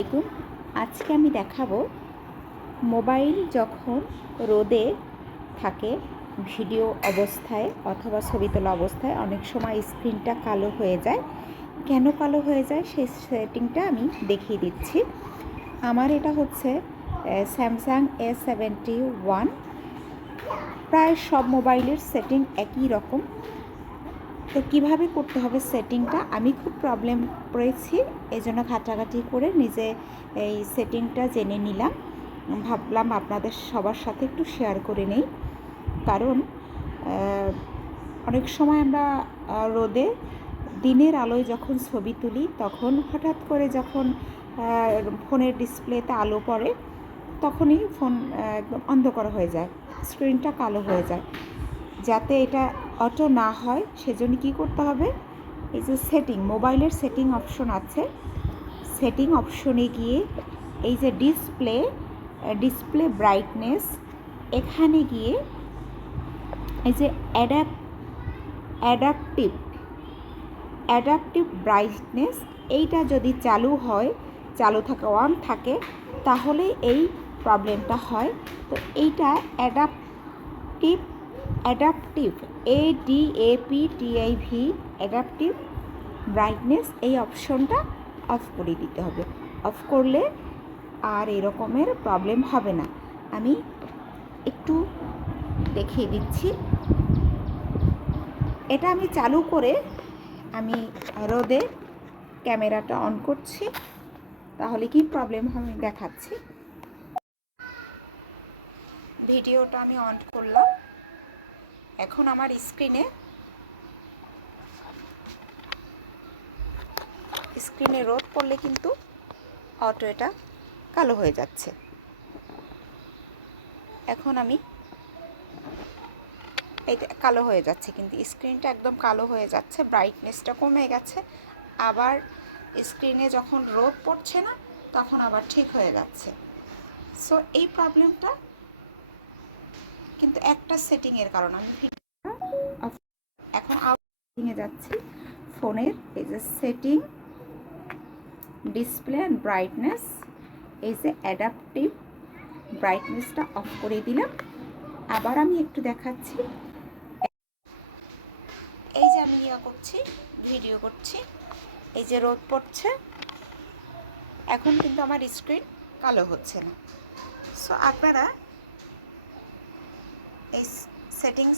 দেখুন, আজকে আমি দেখাবো মোবাইল যখন রোদে থাকে ভিডিও অবস্থায় অথবা ছবি তোলা অবস্থায় অনেক সময় স্ক্রিনটা কালো হয়ে যায়। কেন কালো হয়ে যায় সেই সেটিংটা আমি দেখিয়ে দিচ্ছি। আমার এটা হচ্ছে স্যামসাং A71। প্রায় সব মোবাইলের সেটিং একই রকম। তো কীভাবে করতে হবে সেটিংটা, আমি খুব প্রবলেম পড়েছি, এই জন্য ঘাটাঘাটি করে নিজে এই সেটিংটা জেনে নিলাম। ভাবলাম আপনাদের সবার সাথে একটু শেয়ার করে নেই, কারণ অনেক সময় আমরা রোদে দিনের আলোয় যখন ছবি তুলি তখন হঠাৎ করে যখন ফোনের ডিসপ্লেতে আলো পড়ে তখনই ফোন একদম অন্ধকার হয়ে যায়, স্ক্রিনটা কালো হয়ে যায়। যাতে এটা অটো না হয় সেজন্য কী করতে হবে, এই যে সেটিং, মোবাইলের সেটিং অপশন আছে, সেটিং অপশনে গিয়ে এই যে ডিসপ্লে ব্রাইটনেস, এখানে গিয়ে এই যে অ্যাডাপটিভ ব্রাইটনেস, এইটা যদি চালু থাকে, অন থাকে, তাহলে এই প্রবলেমটা হয়। তো এইটা অ্যাডাপটিভ অ্যাডাপটিভ ব্রাইটনেস, এই অপশনটা অফ করে দিতে হবে। অফ করলে আর এরকমের প্রবলেম হবে না। আমি একটু দেখিয়ে দিচ্ছি। এটা আমি চালু করে আমি রোদে ক্যামেরাটা অন করছি, তাহলে কি প্রবলেম হবে দেখাচ্ছি। ভিডিওটা আমি অন করলাম। এখন আমার স্ক্রিনে রোদ পড়লে কিন্তু অটো এটা কালো হয়ে যাচ্ছে। এখন আমি এইটা কালো হয়ে যাচ্ছে, কিন্তু স্ক্রিনটা একদম কালো হয়ে যাচ্ছে, ব্রাইটনেসটা কমে গেছে। আবার স্ক্রিনে যখন রোদ পড়ছে না তখন আবার ঠিক হয়ে যাচ্ছে। সো এই প্রবলেমটা কিন্তু একটা সেটিংয়ের কারণ। আমি এখন সেটিংয়ে যাচ্ছি, ফোনের এই যে সেটিং, ডিসপ্লে অ্যান্ড ব্রাইটনেস, এই যে অ্যাডাপটিভ ব্রাইটনেসটা অফ করে দিলাম। আবার আমি একটু দেখাচ্ছি। এই যে আমি ভিডিও করছি, এই যে রোদ পড়ছে, এখন কিন্তু আমার স্ক্রিন কালো হচ্ছে না। সো আপনারা এই সেটিংস